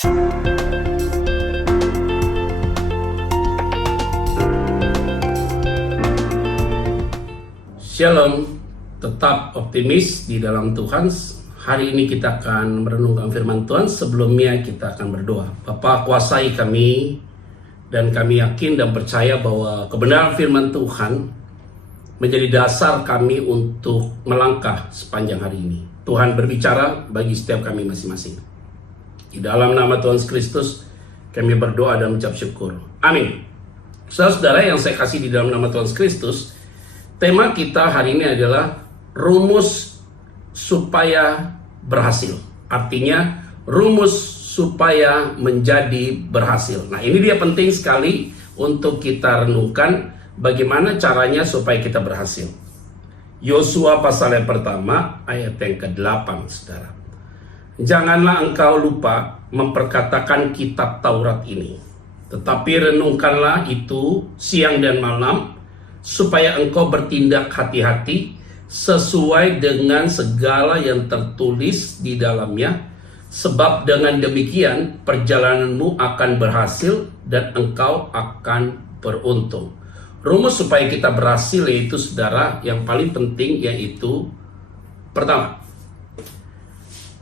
Shalom, tetap optimis di dalam Tuhan. Hari ini kita akan merenungkan firman Tuhan. Sebelumnya kita akan berdoa. Bapa, kuasai kami, dan kami yakin dan percaya bahwa kebenaran firman Tuhan menjadi dasar kami untuk melangkah sepanjang hari ini. Tuhan berbicara bagi setiap kami masing-masing. Di dalam nama Tuhan Kristus kami berdoa dan mengucap syukur. Amin. Saudara-saudara yang saya kasih di dalam nama Tuhan Kristus, tema kita hari ini adalah rumus supaya berhasil. Artinya rumus supaya menjadi berhasil. Nah, ini dia penting sekali untuk kita renungkan bagaimana caranya supaya kita berhasil. Yosua pasal yang pertama ayat yang ke-8, saudara. Janganlah engkau lupa memperkatakan kitab Taurat ini, tetapi renungkanlah itu siang dan malam, supaya engkau bertindak hati-hati sesuai dengan segala yang tertulis di dalamnya, sebab dengan demikian perjalananmu akan berhasil dan engkau akan beruntung. Rumus supaya kita berhasil yaitu, saudara, yang paling penting yaitu pertama,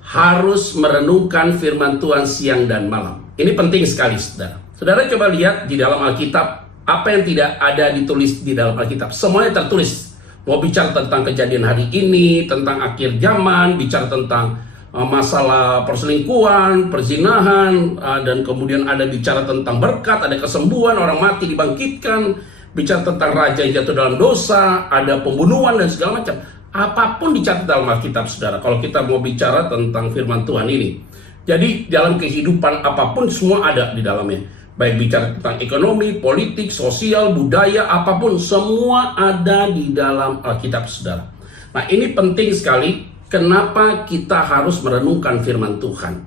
harus merenungkan firman Tuhan siang dan malam. Ini penting sekali, saudara. Saudara coba lihat di dalam Alkitab, apa yang tidak ada ditulis di dalam Alkitab, semuanya tertulis. Mau bicara tentang kejadian hari ini, tentang akhir zaman, bicara tentang masalah perselingkuhan, perzinahan, dan kemudian ada bicara tentang berkat, ada kesembuhan, orang mati dibangkitkan, bicara tentang raja yang jatuh dalam dosa, ada pembunuhan dan segala macam. Apapun dicatat dalam Alkitab, saudara, kalau kita mau bicara tentang firman Tuhan ini. Jadi dalam kehidupan apapun semua ada di dalamnya. Baik bicara tentang ekonomi, politik, sosial, budaya, apapun, semua ada di dalam Alkitab, saudara. Nah, ini penting sekali. Kenapa kita harus merenungkan firman Tuhan?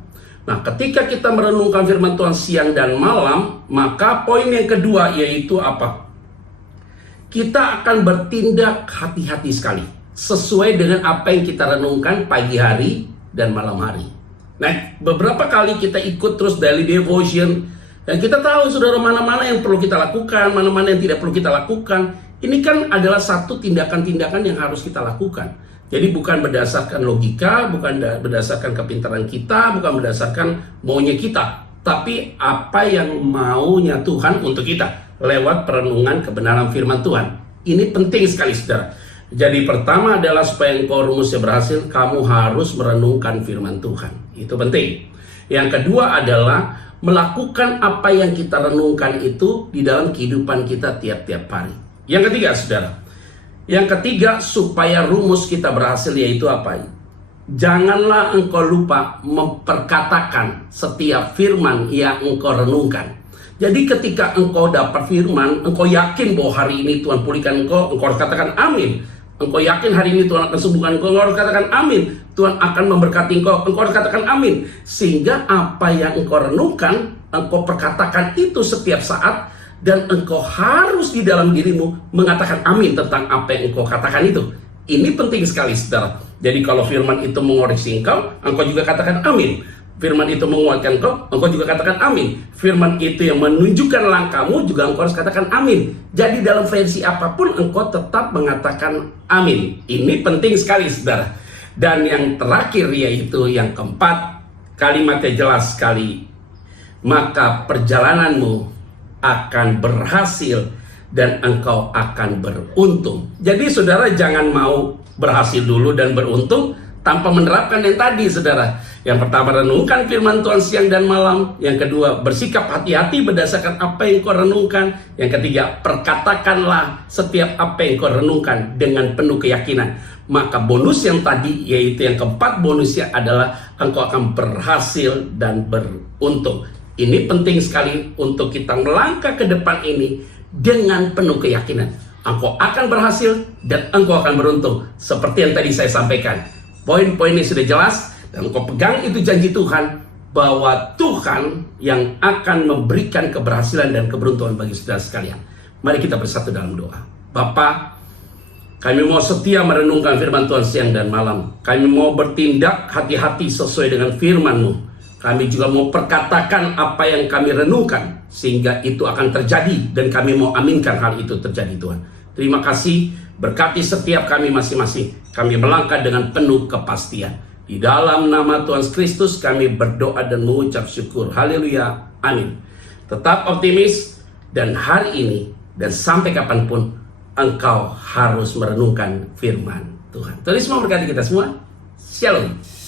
Nah, ketika kita merenungkan firman Tuhan siang dan malam, maka poin yang kedua yaitu apa? Kita akan bertindak hati-hati sekali, sesuai dengan apa yang kita renungkan pagi hari dan malam hari. Nah, beberapa kali kita ikut terus daily devotion, dan kita tahu, saudara, mana-mana yang perlu kita lakukan, mana-mana yang tidak perlu kita lakukan. Ini kan adalah satu tindakan-tindakan yang harus kita lakukan. Jadi bukan berdasarkan logika, bukan berdasarkan kepintaran kita, bukan berdasarkan maunya kita, tapi apa yang maunya Tuhan untuk kita lewat perenungan kebenaran firman Tuhan. Ini penting sekali, saudara. Jadi pertama adalah supaya engkau rumusnya berhasil, kamu harus merenungkan firman Tuhan. Itu penting. Yang kedua adalah melakukan apa yang kita renungkan itu di dalam kehidupan kita tiap-tiap hari. Yang ketiga, saudara. Yang ketiga, supaya rumus kita berhasil yaitu apa? Janganlah engkau lupa memperkatakan setiap firman yang engkau renungkan. Jadi ketika engkau dapat firman, engkau yakin bahwa hari ini Tuhan pulihkan engkau harus katakan amin. Engkau yakin hari ini Tuhan akan sembuhkan engkau harus katakan amin. Tuhan akan memberkati engkau harus katakan amin. Sehingga apa yang engkau renungkan, engkau perkatakan itu setiap saat, dan engkau harus di dalam dirimu mengatakan amin tentang apa yang engkau katakan itu. Ini penting sekali, saudara. Jadi kalau firman itu mengoreksi engkau juga katakan amin. Firman itu menguatkan engkau juga katakan amin. Firman itu yang menunjukkan langkahmu juga engkau harus katakan amin. Jadi dalam versi apapun engkau tetap mengatakan amin. Ini penting sekali, saudara. Dan yang terakhir yaitu yang keempat, kalimatnya jelas sekali. Maka perjalananmu akan berhasil dan engkau akan beruntung. Jadi saudara jangan mau berhasil dulu dan beruntung tanpa menerapkan yang tadi, saudara. Yang pertama, renungkan firman Tuhan siang dan malam. Yang kedua, bersikap hati-hati berdasarkan apa yang kau renungkan. Yang ketiga, perkatakanlah setiap apa yang kau renungkan dengan penuh keyakinan. Maka bonus yang tadi, yaitu yang keempat bonusnya adalah engkau akan berhasil dan beruntung. Ini penting sekali untuk kita melangkah ke depan ini dengan penuh keyakinan. Engkau akan berhasil dan engkau akan beruntung. Seperti yang tadi saya sampaikan. Poin-poinnya sudah jelas. Dan engkau pegang itu janji Tuhan, bahwa Tuhan yang akan memberikan keberhasilan dan keberuntungan bagi saudara sekalian. Mari kita bersatu dalam doa. Bapa, kami mau setia merenungkan firman Tuhan siang dan malam. Kami mau bertindak hati-hati sesuai dengan firman-Mu. Kami juga mau perkatakan apa yang kami renungkan, sehingga itu akan terjadi, dan kami mau aminkan hal itu terjadi, Tuhan. Terima kasih, berkati setiap kami masing-masing. Kami melangkah dengan penuh kepastian. Di dalam nama Tuhan Kristus kami berdoa dan mengucap syukur. Haleluya, amin. Tetap optimis, dan hari ini dan sampai kapanpun engkau harus merenungkan firman Tuhan. Tuhan Yesus memberkati kita semua. Shalom.